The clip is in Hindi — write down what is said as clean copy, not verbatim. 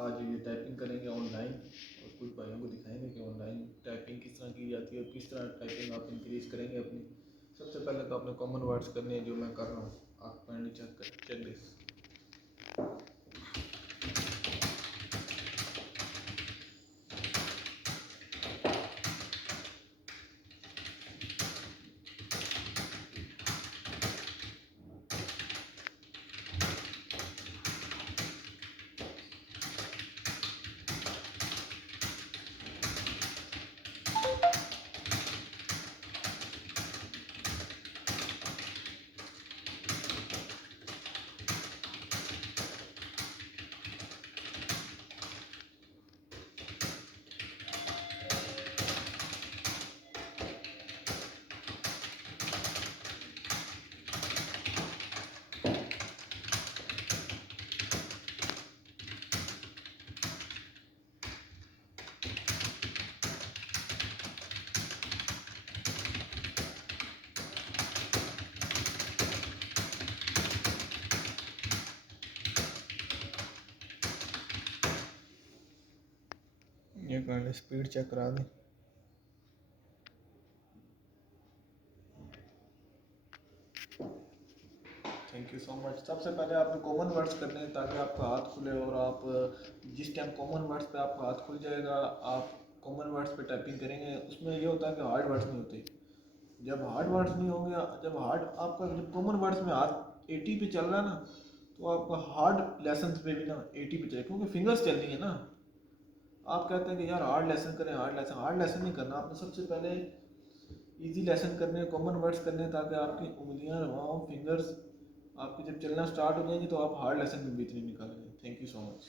आज ये टाइपिंग करेंगे ऑनलाइन और कुछ भाइयों को दिखाएंगे कि ऑनलाइन टाइपिंग किस तरह की जाती है और किस तरह टाइपिंग आप इंक्रीज करेंगे अपनी। सबसे पहले तो आपने कॉमन वर्ड्स करने हैं जो मैं कर रहा हूँ, आप काइंडली चेक दिस। ये काइंडली स्पीड चेक करा दें। Thank you so much. सबसे पहले आपने कॉमन वर्ड्स करने हैं ताकि आपका हाथ खुले और आप जिस टाइम कॉमन वर्ड्स पे आपका हाथ खुल जाएगा, आप कॉमन वर्ड्स पे टाइपिंग करेंगे, उसमें ये होता है कि हार्ड वर्ड्स नहीं होते। जब हार्ड वर्ड्स नहीं होंगे, जब कॉमन वर्ड्स में हाथ 80 पे चल रहा है ना, तो आपका हार्ड लेसन पे भी ना 80 पे चले, क्योंकि फिंगर्स चल रही है ना। आप कहते हैं कि यार हार्ड लेसन करें, हार्ड लेसन नहीं करना आपने। सबसे पहले इजी लेसन करने हैं, कॉमन वर्ड्स करने हैं, ताकि आपकी उंगलियां, फिंगर्स आपकी जब चलना स्टार्ट हो जाएंगी तो आप हार्ड लेसन में बेहतरीन निकालेंगे। Thank you so much.